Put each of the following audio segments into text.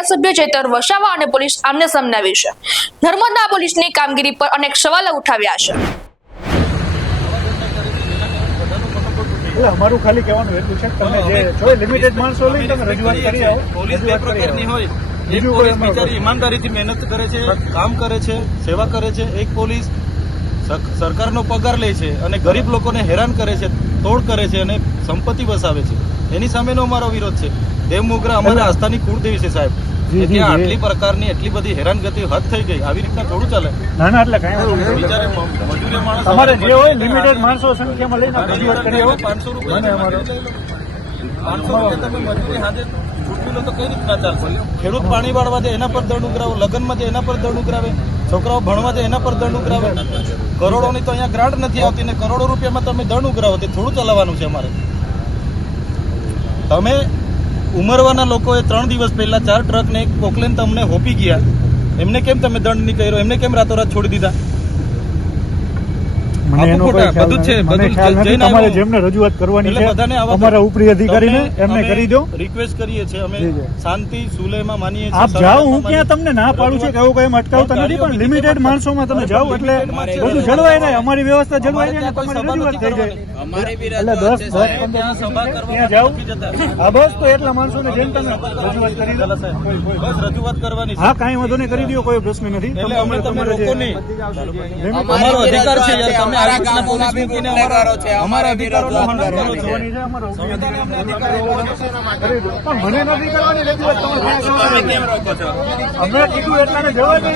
ધારાસભ્ય ચેતર વસાવા અને પોલીસ આમને સામને આવી છે। નર્મદા પોલીસની કામગીરી પર અનેક સવાલો ઉઠાવ્યા છે। અમારું ખાલી કહેવાનું એટલું છે તમે જે છો લિમિટેડ માણસો લઈને તમે રજૂઆત કરી આવો। પોલીસ બે પ્રકારની હોય, એક પોલીસ બિચારી ઈમાનદારીથી મહેનત કરે છે, કામ કરે છે, સેવા કરે છે। એક પોલીસ સરકારનો પગાર લે છે અને ગરીબ લોકોને હેરાન કરે છે, તોડ કરે છે અને સંપત્તિ વસાવે છે। એની સામેનો અમારો વિરોધ છે। દેવ મોગરા અમારા આસ્થાની કુળદેવી છે સાહેબ। ત્યાં આટલી પ્રકારની એટલી બધી હેરાનગતિ હદ થઈ ગઈ, આવી રીતના થોડું ચાલે। ના એટલે મજૂરી માણસ તમારે જે હોય લિમિટેડ માણસો સંખ્યામાં લઈને રજૂઆત કરી આવો। 500 રૂપિયા તમે મજૂરી હાજર છૂટવી લો તો કઈ રીતના ચાલશે? ખેડૂત પાણી વાળવા જાય એના પર દંડ ઉઘરાવો, લગ્નમાં જાય એના પર દંડ ઉઘરાવે, છોકરાઓ ભણવા જાય એના પર દંડ ઉઘરાવે। કરોડોની તો અહીંયા ગ્રાન્ટ નથી આવતી ને કરોડો રૂપિયામાં તમે દંડ ઉઘરાવો, તે થોડું ચલાવવાનું છે અમારે? તમે ઉમરવાના લોકોએ 3 દિવસ પહેલા 4 ટ્રકને એક પોકલેન તમને હોપી ગયા, એમને કેમ તમે દંડ નહીં કર્યો? એમને કેમ રાતોરાત છોડી દીધા? તમારે જેમને રજૂઆત કરવાની છે અમારા ઉપરી અધિકારીને એમને કરી દો। રિક્વેસ્ટ કરીએ છીએ અમે, શાંતિ સુલેમાં માનીએ છીએ। આપ જાઓ, હું ક્યાં તમને ના પાડું છું કે એવું કઈ અટકાવતા નથી, પણ લિમિટેડ માણસોમાં તમે જાઓ એટલે બધું જળવાય જાય, અમારી વ્યવસ્થા જળવાય જાય, તમારી રજૂઆત થઈ જાય। એટલે 10-15 જાઓ હા બસ, તો એટલા માણસોને જેમ તમે રજૂઆત કરી દો, બસ રજૂઆત કરવાની છે। હા કાંઈ વાંધો નહીં, કરી દો, કોઈ પ્રશ્ન નથી। તમે લોકો નહીં, અમારો અધિકાર છે યાર, તમે આવી રીતના પોલીસ મૂકીને અમારા અધિકારોનો હનન કરો છો। મને નથી કરવાની રજૂઆત, અમે કીધું એટલાને જવા દે,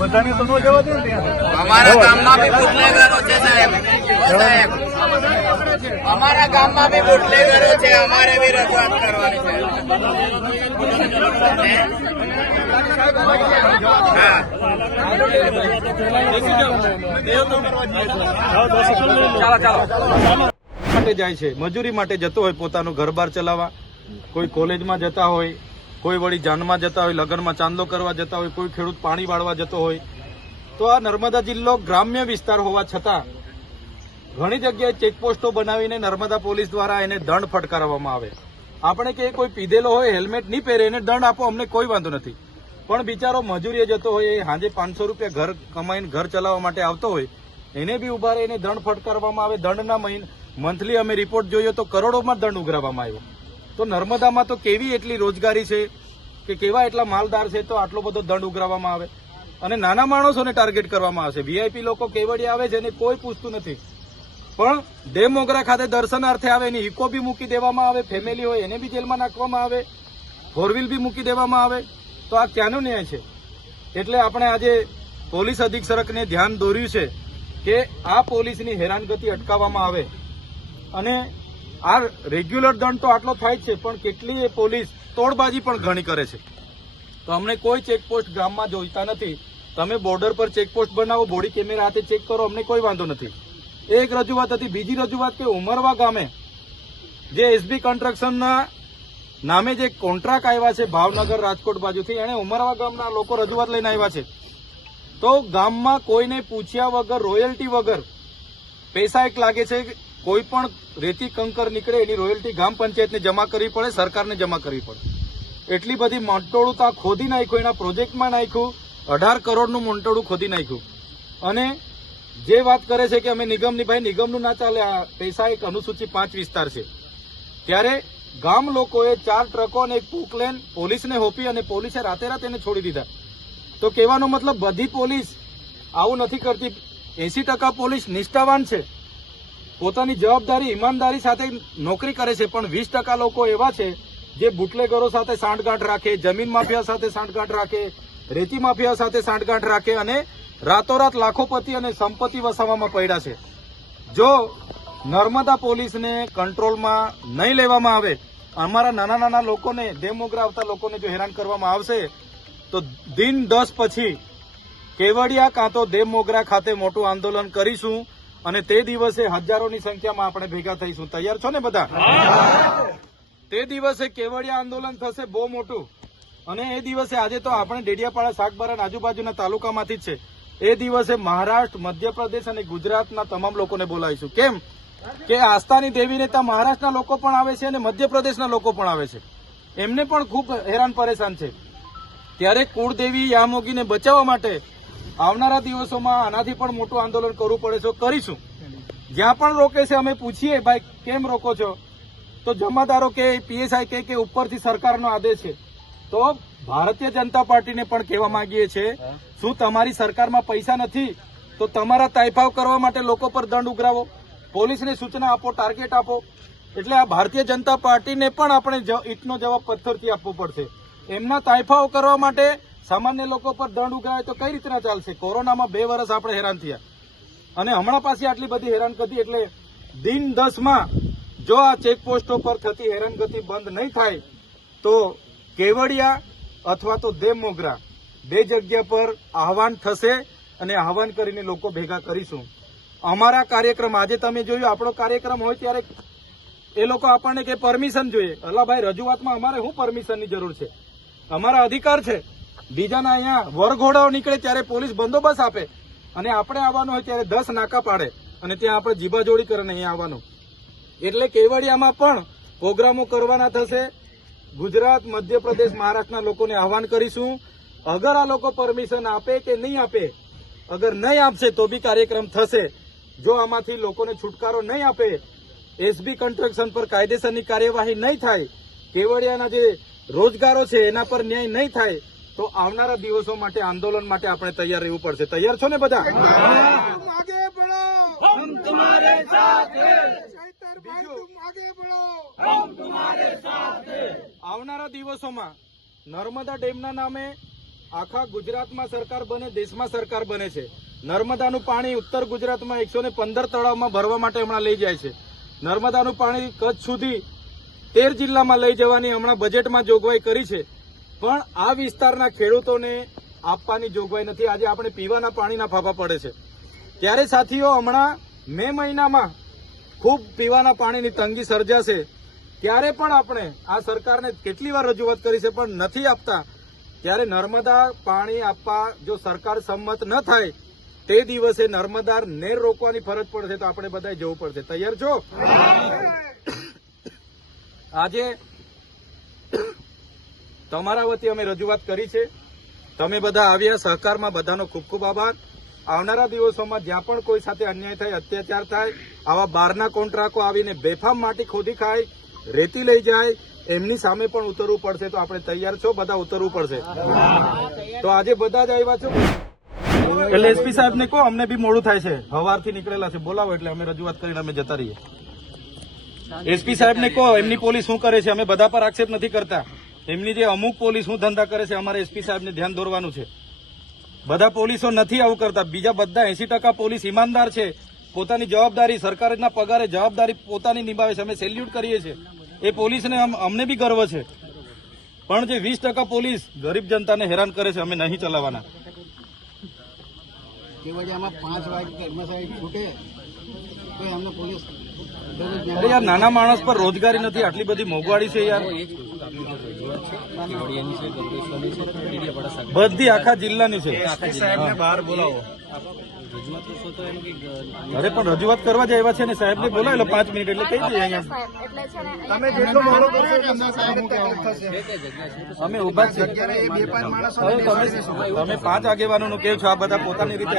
બધાને તો ન જવા દે ને ત્યાં। અમારા ગામમાં બી બુટલેગરો છે સાહેબ, અમારા ગામમાં બી બુટલેગરો છે, અમારે બી રજૂઆત કરવાની છે। માટે જાય છે, મજૂરી માટે જતો હોય, પોતાનું ઘર-બાર ચલાવવા, કોઈ કોલેજમાં જતા હોય, કોઈ વળી જાનમાં જતા હોય, લગ્નમાં ચાંદલો કરવા જતા હોય, કોઈ ખેડૂત પાણી વાળવા જતો હોય। તો આ નર્મદા જિલ્લો ગ્રામ્ય વિસ્તાર હોવા છતાં ઘણી જગ્યાએ ચેકપોસ્ટો બનાવીને નર્મદા પોલીસ દ્વારા એને દંડ ફટકારવામાં આવે। આપણે કે કોઈ પીધેલો હોય, હેલ્મેટ નહીં પહેરે, એને દંડ આપો, અમને કોઈ વાંધો નથી, પણ બિચારો મજૂરીએ જતો હોય, એ સાંજે 500 રૂપિયા ઘર કમાઈને ઘર ચલાવવા માટે આવતો હોય, એને બી ઉભા રહીને દંડ ફટકારવામાં આવે। દંડના મંથલી અમે રિપોર્ટ જોયો તો કરોડોમાં દંડ ઉઘરાવવામાં આવ્યો। તો નર્મદામાં તો કેવી એટલી રોજગારી છે કે કેવા એટલા માલદાર છે, તો આટલો બધો દંડ ઉઘરાવવામાં આવે અને નાના માણસોને ટાર્ગેટ કરવામાં આવશે। વીઆઈપી લોકો કેવડિયા આવે છે એને કોઈ પૂછતું નથી, પણ દેવ મોગરા ખાતે દર્શનાર્થે આવે એની ઇકો બી મૂકી દેવામાં આવે, ફેમિલી હોય એને બી જેલમાં નાખવામાં આવે, 4 વ્હીલ બી મૂકી દેવામાં આવે। તો આ ક્યાંનો ન્યાય છે? એટલે આપણે આજે પોલીસ અધિક્ષકને ધ્યાન દોર્યું છે કે આ પોલીસની હેરાનગતિ અટકાવવામાં આવે અને આ રેગ્યુલર દંડ તો આટલો થાય જ છે, પણ કેટલી પોલીસ તોડબાજી પણ ઘણી કરે છે। તો અમને કોઈ ચેકપોસ્ટ ગામમાં જોઈતા નથી, તમે બોર્ડર પર ચેકપોસ્ટ બનાવો, બોડી કેમેરા હાથે ચેક કરો, અમને કોઈ વાંધો નથી। એક રજૂઆત હતી। બીજી રજૂઆત કે ઉમરવા ગામે જે એસબી કન્સ્ટ્રક્શનના નામે જે કોન્ટ્રાક્ટ આવ્યા છે ભાવનગર રાજકોટ બાજુથી, એને ઉમરવા ગામના લોકો રજૂઆત લઈને આવ્યા છે। તો ગામમાં કોઈને પૂછ્યા વગર, રોયલ્ટી વગર પૈસા એક લાગે છે, કોઈ પણ રેતી કંકર નીકળે એની રોયલ્ટી ગ્રામ પંચાયતને જમા કરવી પડે, સરકારને જમા કરવી પડે। એટલી બધી મંટોળું ત્યાં ખોદી નાખ્યું, એના પ્રોજેક્ટમાં નાખ્યું, 18 કરોડનું મંટોળું ખોદી નાખ્યું। અને જે વાત કરે છે કે અમે નિગમની, ભાઈ નિગમનું ના ચાલે, આ પૈસા એક અનુસૂચિ 5 વિસ્તાર છે। ત્યારે ગામ લોકોએ 4 ટ્રકો અને એક પોકલેન પોલીસને હોપી અને પોલીસે રાતે એને છોડી દીધા। તો કહેવાનો મતલબ બધી પોલીસ આવું નથી કરતી। 80% પોલીસ નિષ્ઠાવાન છે, પોતાની જવાબદારી ઈમાનદારી સાથે નોકરી કરે છે, પણ 20% લોકો એવા છે જે બુટલેગરો સાથે સાંઠગાંઠ રાખે, જમીન માફિયા સાથે સાંઠગાંઠ રાખે, રેતી માફિયા સાથે સાંઠગાંઠ રાખે અને રાતોરાત લાખોપતિ અને સંપત્તિ વસાવવામાં પડ્યા છે। જો નર્મદા પોલીસને કંટ્રોલમાં નહીં લેવામાં આવે, અમારા નાના નાના લોકોને, દેવ મોગરા આવતા લોકોને જો હેરાન કરવામાં આવશે, તો દિન 10 પછી કેવડિયા કાં તો દેવ મોગરા ખાતે મોટું આંદોલન કરીશું અને તે દિવસે હજારોની સંખ્યામાં આપણે ભેગા થઈશું। તૈયાર છો ને બધા? તે દિવસે કેવડિયા આંદોલન થશે બહુ મોટું, અને એ દિવસે આજે તો આપણે ડેડિયાપાડા, સાગબારા આજુબાજુના તાલુકામાંથી જ છે, એ દિવસે મહારાષ્ટ્ર, મધ્યપ્રદેશ અને ગુજરાતના તમામ લોકોને બોલાવીશું। કેમ કે આસ્થાની દેવીને ત્યાં મહારાષ્ટ્રના લોકો પણ આવે છે અને મધ્યપ્રદેશના લોકો પણ આવે છે, એમને પણ ખૂબ હેરાન પરેશાન છે। ત્યારે કુળદેવી યામોગીને બચાવવા માટે આવનારા દિવસોમાં આનાથી પણ મોટું આંદોલન કરવું પડે છે, કરીશું. જ્યાં પણ રોકે છે અમે પૂછીએ, ભાઈ કેમ રોકો છો? તો જમાદારો કે પીએસઆઈ કે ઉપરથી સરકારનો આદેશ છે. તો ભારતીય જનતા પાર્ટીને પણ કહેવા માંગીએ છીએ, શું તમારી સરકારમાં પૈસા નથી તો તમારા તાઇફાવ કરવા માટે લોકો પર દંડ ઉઘરાવો, પોલીસને સૂચના આપો, ટાર્ગેટ આપો. એટલે આ ભારતીય જનતા પાર્ટીને પણ આપણે ઈંટનો જવાબ પથ્થરથી આપવો પડશે. એમના તાઇફાઓ કરવા માટે સામાન્ય લોકો પર દંડ ઉઘરાવે તો કઈ રીતના ચાલશે? કોરોનામાં 2 વર્ષ આપણે હેરાન થયા અને હમણાં પાછી આટલી બધી હેરાનગતિ. એટલે દિન 10માં જો આ ચેકપોસ્ટો પર થતી હેરાનગતિ બંધ નહીં થાય તો કેવડિયા અથવા તો દેવમોગરા 2 જગ્યા પર આહવાન થશે અને આહવાન કરીને લોકો ભેગા કરીશું. અમારા કાર્યક્રમ આજે તમે જોયું, આપણો કાર્યક્રમ હોય ત્યારે એ લોકો આપણને કે પરમિશન જોઈએ. અલા ભાઈ, રજૂઆતમાં અમારે શું પરમિશનની જરૂર છે? અમારા અધિકાર છે. બીજાના અહીંયા વરઘોડાઓ નીકળે ત્યારે પોલીસ બંદોબસ્ત આપે અને આપણે આવવાનું હોય ત્યારે 10 નાકા પાડે અને ત્યાં આપણે જીબાજોડી કરીને અહીંયા આવવાનું. એટલે કેવડિયામાં પણ પ્રોગ્રામો કરવાના થશે. ગુજરાત, મધ્યપ્રદેશ, મહારાષ્ટ્રના લોકોને આહવાન કરીશું. અગર આ લોકો પરમિશન આપે કે નહીં આપે, અગર નહીં આપશે તો બી કાર્યક્રમ થશે. જો આમાંથી લોકોને છુટકારો નહીં આપે, એસબી કન્સ્ટ્રક્શન પર કાયદેસરની કાર્યવાહી નહીં થાય, કેવડિયાના જે રોજગારો છે એના પર ન્યાય નહીં થાય તો આવનારા દિવસો માટે આંદોલન માટે આપણે તૈયાર રહેવું પડશે. તૈયાર છો ને બધા? આવનારા દિવસોમાં નર્મદા ડેમના નામે આખા ગુજરાતમાં સરકાર બને, દેશમાં સરકાર બને છે. નર્મદાનું પાણી ઉત્તર ગુજરાતમાં 115 તળાવમાં ભરવા માટે હમણાં લઈ જાય છે. નર્મદાનું પાણી કચ્છ સુધી 13 જિલ્લામાં લઈ જવાની હમણાં બજેટમાં જોગવાઈ કરી છે. પણ આ વિસ્તારના ખેડૂતોને આપવાની જોગવાઈ નથી. આજે આપણે પીવાના પાણીના ફાફા પડે છે. ત્યારે સાથીઓ, હમણાં મે મહિનામાં ખૂબ પીવાના પાણીની તંગી સર્જાશે. ત્યારે પણ આપણે આ સરકારને કેટલી વાર રજૂઆત કરી છે પણ નથી આપતા. ત્યારે નર્મદા પાણી આપવા જો સરકાર સંમત ન થાય તે દિવસે નર્મદા નેર રોકવાની ફરજ પડશે તો આપણે બધાએ જવું પડશે. તૈયાર છો? આજે તમારા વતી અમે રજૂઆત કરી છે. તમે બધા આવ્યા, સહકારમાં બધાનો ખૂબ ખૂબ આભાર. આવનારા દિવસોમાં જ્યાં પણ કોઈ સાથે અન્યાય થાય, અત્યાચાર થાય, આવા બહારના કોન્ટ્રાક્ટો આવીને બેફામ માટી ખોદી ખાય, રેતી લઈ જાય, એમની સામે પણ ઉતરવું પડશે. તો આપણે તૈયાર છો? બધા ઉતરવું પડશે. તો આજે બધા જ આવ્યા છો. એટલે એસપી સાહેબને કહો, અમને બી મોડું થાય છે, સવારથી નીકળેલા છે, બોલાવો એટલે અમે રજૂઆત કરીને અમે જતા રહીએ. એસપી સાહેબને કહો, એમની પોલીસ શું કરે છે. અમે બધા પર આક્ષેપ નથી કરતા. એમની જે અમુક પોલીસ શું ધંધા કરે છે, અમારે એસપી સાહેબને ધ્યાન દોરવાનું છે. બધા પોલીસો નથી આવું કરતા. બીજા બધા 80% પોલીસ ઈમાનદાર છે, પોતાની જવાબદારી, સરકારના પગારે જવાબદારી પોતાની નિભાવે છે. અમે સેલ્યુટ કરીએ છીએ. એ પોલીસને અમને બી ગર્વ છે. પણ જે 20% પોલીસ ગરીબ જનતાને હેરાન કરે છે, અમે નહીં ચલાવવાના. કેવડિયામાં 5 વાગે કર્મચારી છૂટે તો એમને પોલીસ અરે યાર, નાના માણસ પર રોજગારી નથી, આટલી બધી મોંઘવારી છે યાર. બધી આખા જિલ્લાની છે. બહાર બોલાવો. અરે પણ રજૂઆત કરવા જ આવ્યા છે ને, સાહેબને બોલાવેલો 5 મિનિટ એટલે કહી દઈએ અહીંયા. અમે ઉભા જ છે. તમે 5 આગેવાનોનું કહો છો, આ બધા પોતાની રીતે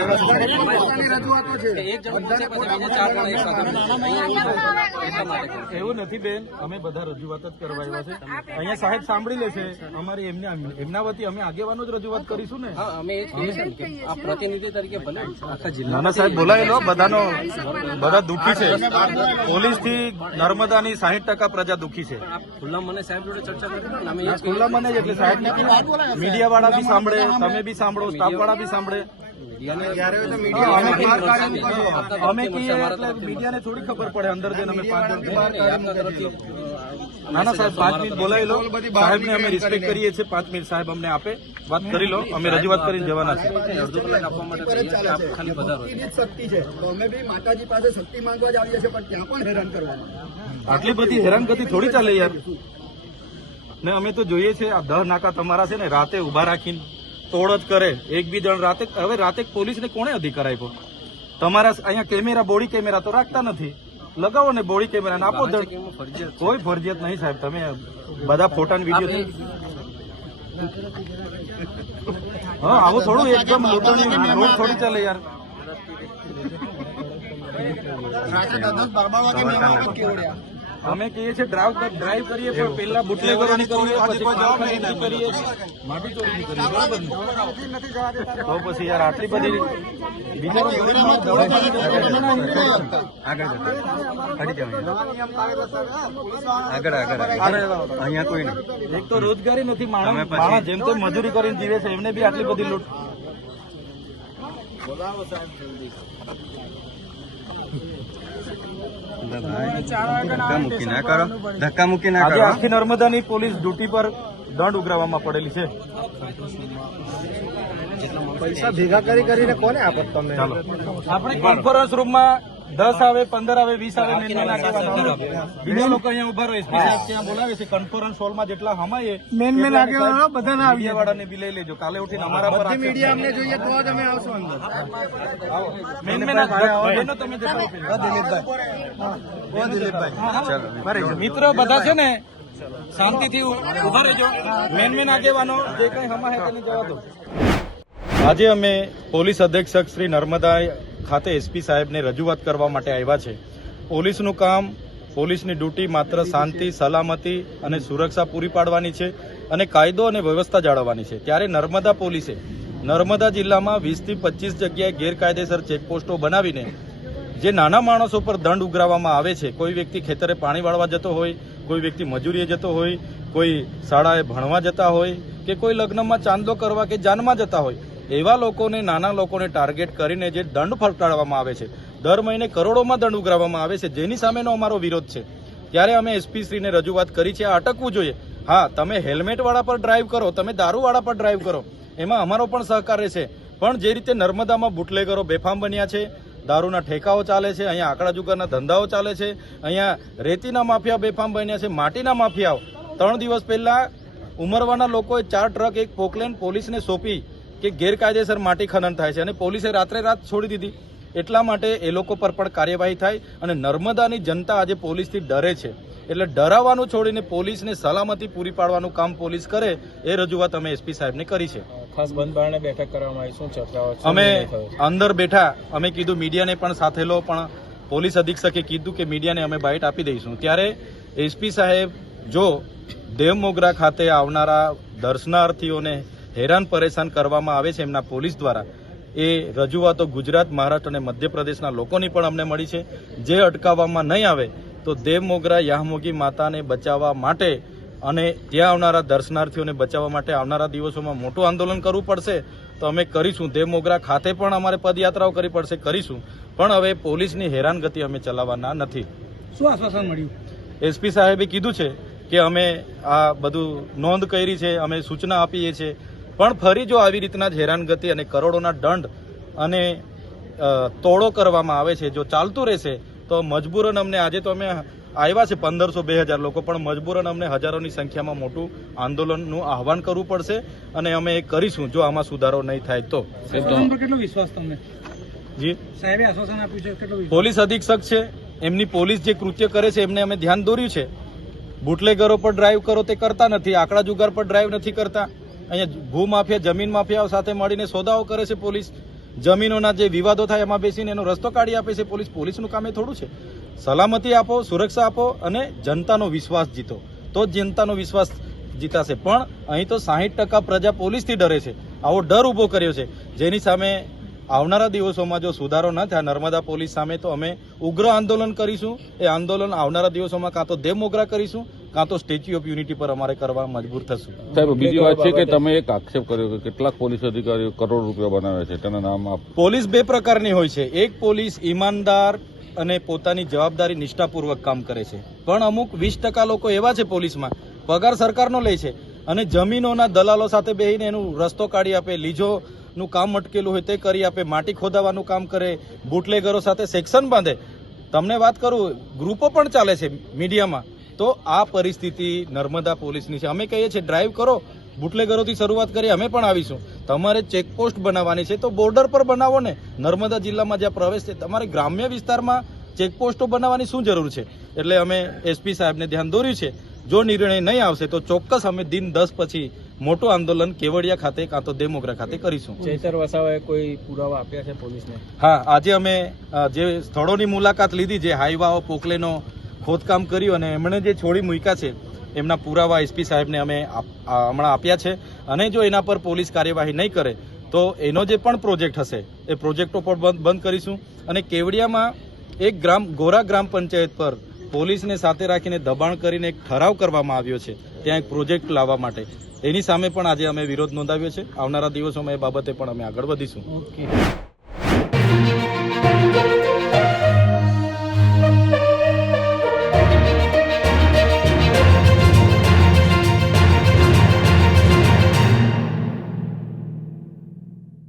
એવું નથી બેન, અમે બધા રજૂઆત જ કરવા આવ્યા છે. અહીંયા સાહેબ સાંભળી લેશે. અમારી એમના વતી અમે આગેવાનો જ રજૂઆત કરીશું ને. પ્રતિનિધિ તરીકે ભલે નાના સાહેબ બોલાયેલો. બધાનો બધા દુઃખી છે. પોલીસથી નર્મદાની 60% પ્રજા દુઃખી છે. ખુલ્લા મને સાહેબ જોડે ચર્ચા કરી. ખુલ્લા મને જ એટલે સાહેબ મીડિયા વાળા બી સાંભળે, તમે બી સાંભળો, સ્ટાફ વાળા બી સાંભળે. અમે કહીએ એટલે મીડિયાને થોડી ખબર પડે અંદર જઈને અમે 5 જણ. નાના સાહેબ 5 મિનિટ બોલાવી લો. સાહેબને અમે રિસ્પેક્ટ કરીએ છીએ. 5 મિનિટ સાહેબ અમને આપે, વાત કરી લો. અમે રજૂઆત કરીને જવાના છે. અડધો કલાક આપવા માટે ખાલી વધારો શક્તિ છે તો અમે બી માતાજી પાસે શક્તિ માંગવા જ આવીએ છીએ, પણ ત્યાં પણ હેરાન કરવાનું. આટલી બધી હેરાનગતિ થોડી ચાલે યાર. ને અમે તો જોઈએ છે આ 10 નાકા તમારા છે ને, રાતે ઉભા રાખીને તોડ જ કરે. એક બી જણ રાતે, હવે રાતે પોલીસને કોણે અધિકાર આપ્યો? તમારા અહીંયા કેમેરા, બોડી કેમેરા તો રાખતા નથી. લગાવો ને બોડી કેમેરા, આપો દંડ. કોઈ ફરજિયાત નહીં સાહેબ. તમે બધા ફોટા વિડીયો હા આવું થોડું એકદમ લૂંટણી રોડ થોડી ચાલે યાર. અમે કહીએ છીએ ડ્રાઈવ કરીએ પણ પેલા બુટલેગરોની કરીએ પછી કારખાનેની કરીએ માટી ચોરીની કરીએ બરાબર ને? તો પછી યાર આટલી બધી બિચારો ગરીબ માણસ દવા પાણી તો કરે ને. એક તો રોજગારી નથી, માણસ જેમ તેમ મજૂરી કરીને જીવે છે એમને બી આટલી બધી લૂંટ. ધક્કા મૂકી ના આજે કરો. આખી નર્મદાની પોલીસ ડ્યુટી પર દંડ ઉઘરાવવામાં પડેલી છે. પૈસા ભેગા કરીને કોને આપો તમે? ચાલો આપણે કોન્ફરન્સ રૂમમાં 10 આવે 15 આવે 20 આવે મેન આગેવાનો બીજા લોકો અહીંયા ઉભા રહે સાહેબ ત્યાં બોલાવે છે. કોન્ફરન્સ હોલમાં જેટલા હમાય મેન આગેવાનો બધાને મીડિયા વાળાને બી લઈ લેજો. કાલે ઉઠીને અમારા પર મીડિયા અમને જોઈએ તો જ અમે આવશું અંદર. મેન તમે જતા મિત્ર બધા છે ને શાંતિથી ઉભા રહેજો. મેન આગેવાનો જે કઈ હમા હે તેને જવા દો. આજે અમે પોલીસ અધિક્ષક શ્રી નર્મદા ખાતે એસપી સાહેબને રજૂઆત કરવા માટે આવ્યા છે. પોલીસનું કામ, પોલીસની ડ્યુટી માત્ર શાંતિ, સલામતી અને સુરક્ષા પૂરી પાડવાની છે અને કાયદો અને વ્યવસ્થા જાળવવાની છે. ત્યારે નર્મદા પોલીસે નર્મદા જિલ્લામાં 20 થી 25 જગ્યાએ ગેરકાયદેસર ચેકપોસ્ટો બનાવીને જે નાના માણસો પર દંડ ઉઘરાવવામાં આવે છે. કોઈ વ્યક્તિ ખેતરે પાણી વાળવા જતો હોય, કોઈ વ્યક્તિ મજૂરીએ જતો હોય, કોઈ શાળાએ ભણવા જતા હોય કે કોઈ લગ્નમાં ચાંદલો કરવા કે જાનમાં જતા હોય, એવા લોકોને, નાના લોકોને ટાર્ગેટ કરીને જે દંડ ફટકારવામાં આવે છે, દર મહિને કરોડોમાં દંડ ઉઘરાવવામાં આવે છે, જેની સામેનો અમારો વિરોધ છે. ત્યારે અમે એસપી શ્રીને રજૂઆત કરી છે. આ અટકવું જોઈએ. હા, તમે હેલ્મેટ વાળા પર ડ્રાઈવ કરો, તમે દારૂ વાળા પર ડ્રાઈવ કરો, એમાં અમારો પણ સહકાર રહેશે. પણ જે રીતે નર્મદામાં બુટલેગરો બેફામ બન્યા છે, દારૂના ઠેકાઓ ચાલે છે, અહીંયા આંકડા જુગારના ધંધાઓ ચાલે છે, અહીંયા રેતીના માફિયા બેફામ બન્યા છે, માટીના માફિયાઓ. 3 દિવસ પહેલા ઉમરવાના લોકોએ 4 ટ્રક એક પોકલેન પોલીસને સોંપી કે ગેરકાયદેસર માટી ખનન થાય છે અને પોલીસે રાત્રે રાત છોડી દીધી. એટલા માટે એ લોકો પર પણ કાર્યવાહી થાય અને નર્મદાની જનતા આજે પોલીસથી ડરે છે. એટલે ડરાવવાનું છોડીને પોલીસને સલામતી પૂરી પાડવાનું કામ પોલીસ કરે એ રજૂઆત અમે એસપી સાહેબને કરી છે. ખાસ બંધ બારણે બેઠક કરવામાં આવી. શું ચર્ચાઓ? અમે અંદર બેઠા, અમે કીધું મીડિયાને પણ સાથે લો, પણ પોલીસ અધિક્ષકે કીધું કે મીડિયાને અમે બાઇટ આપી દઈશું. ત્યારે એસપી સાહેબ જો દેવમોગરા ખાતે આવનારા દર્શનાર્થીઓને હેરાન પરેશાન કરવામાં આવે છે એમના પોલીસ દ્વારા, એ રજૂઆતો ગુજરાત, મહારાષ્ટ્ર અને મધ્યપ્રદેશના લોકોની પણ અમને મળી છે. જે અટકાવવામાં નહીં આવે તો દેવમોગરા યાહમોગી માતાને બચાવવા માટે અને ત્યાં આવનારા દર્શનાર્થીઓને બચાવવા માટે આવનારા દિવસોમાં મોટું આંદોલન કરવું પડશે. તો અમે કરીશું. દેવમોગરા ખાતે પણ અમારે પદયાત્રાઓ કરવી પડશે, કરીશું. પણ હવે પોલીસની હેરાનગતિ અમે ચલાવવાના નથી. શું આશ્વાસન મળ્યું? એસપી સાહેબે કીધું છે કે અમે આ બધું નોંધ કરી છે, અમે સૂચના આપીએ છીએ, પણ ફરી જો આવી રીતના જ હેરાનગતિ અને કરોડોના દંડ અને તોડો કરવામાં આવે છે, જો ચાલતું રહેશે તો મજબૂરન અમને, આજે તો અમે આવ્યા છે 1500-2000 લોકો, પણ મજબૂરન અમને હજારોની સંખ્યામાં મોટું આંદોલનનું આહવાન કરવું પડશે અને અમે એ કરીશું જો આમાં સુધારો નહીં થાય તો. કેટલો વિશ્વાસ તમને? જી સાહેબે આશ્વાસન આપ્યું છે, કેટલો વિશ્વાસ? પોલીસ અધિક્ષક છે, એમની પોલીસ જે કૃત્ય કરે છે એમને અમે ધ્યાન દોર્યું છે. બુટલેગરો પર ડ્રાઈવ કરો તે કરતા નથી, આંકડા જુગાર પર ડ્રાઈવ નથી કરતા. અહીંયા ભૂમાફિયા, જમીન માફિયાઓ સાથે મળીને સોદાઓ કરે છે પોલીસ. જમીનોના જે વિવાદો થાય એમાં બેસીને એનો રસ્તો કાઢી આપે છે પોલીસ. પોલીસનું કામ એ થોડું છે. સલામતી આપો, સુરક્ષા આપો અને જનતાનો વિશ્વાસ જીતો, તો જ જનતાનો વિશ્વાસ જીતાશે. પણ અહીં તો 60% પ્રજા પોલીસથી ડરે છે. આવો ડર ઉભો કર્યો છે, જેની સામે આવનારા દિવસોમાં જો સુધારો ન થાય નર્મદા પોલીસ સામે, તો અમે ઉગ્ર આંદોલન કરીશું. એ આંદોલન આવનારા દિવસોમાં કાં તો દેવમોગરા કરીશું, કાં તો સ્ટેચ્યુ ઓફ યુનિટી પર અમારે કરવા મજબૂર થશું. સાહેબ, બીજી વાત છે કે તમે એક આક્ષેપ કર્યો કે કેટલાક પોલીસ અધિકારીઓ કરોડ રૂપિયા બનાવે છે, તેના નામ આપ. પોલીસ 2 પ્રકારની હોય છે. એક પોલીસ ઈમાનદાર અને પોતાની જવાબદારી નિષ્ઠાપૂર્વક કામ કરે છે, પણ અમુક 20% લોકો એવા છે પોલીસમાં, પગાર સરકારનો લે છે અને જમીનોના દલાલો સાથે બેસીને એનું રસ્તો કાઢી આપે, લીજોનું કામ અટકેલું હોય તે કરી આપે, માટી ખોદાવાનું કામ કરે, બુટલેગરો સાથે સેક્શન બાંધે. તમને વાત કરું, ગ્રુપો પણ ચાલે છે મીડિયામાં. તો આ પરિસ્થિતિ નર્મદા પોલીસની છે. અમે કહીએ છીએ ડ્રાઈવ કરો, બુટલેગરોથી શરૂઆત કરી, અમે પણ આવીશું. તમારે ચેકપોસ્ટ બનાવવાની છે તો બોર્ડર પર બનાવો ને. નર્મદા જિલ્લામાં જ્યાં પ્રવેશ છે, તમારે ગ્રામ્ય વિસ્તારમાં ચેકપોસ્ટો બનાવવાની શું જરૂર છે? એટલે અમે એસપી સાહેબને ધ્યાન દોર્યું છે. જો નિર્ણય નહીં આવશે તો ચોક્કસ અમે દિન 10 પછી મોટું આંદોલન કેવડિયા ખાતે કાં તો દેમોગરા ખાતે કરીશું. ચૈતર વસાવાએ કોઈ પુરાવા આપ્યા છે પોલીસને? હા, આજે અમે જે સ્થળોની મુલાકાત લીધી, જે હાઈવાઓ પોકલેનો ખોદકામ કર્યું અને એમણે જે છોડી મૂક્યા છે એમના પુરાવા એસપી સાહેબને અમે હમણાં આપ્યા છે. અને જો એના પર પોલીસ કાર્યવાહી નહીં કરે તો એનો જે પણ પ્રોજેક્ટ હશે એ પ્રોજેક્ટો પણ બંધ કરીશું. અને કેવડિયામાં એક ગોરા ગ્રામ પંચાયત પર પોલીસને સાથે રાખીને દબાણ કરીને એક ઠરાવ કરવામાં આવ્યો છે ત્યાં એક પ્રોજેક્ટ લાવવા માટે, એની સામે પણ આજે અમે વિરોધ નોંધાવ્યો છે. આવનારા દિવસોમાં એ બાબતે પણ અમે આગળ વધીશું.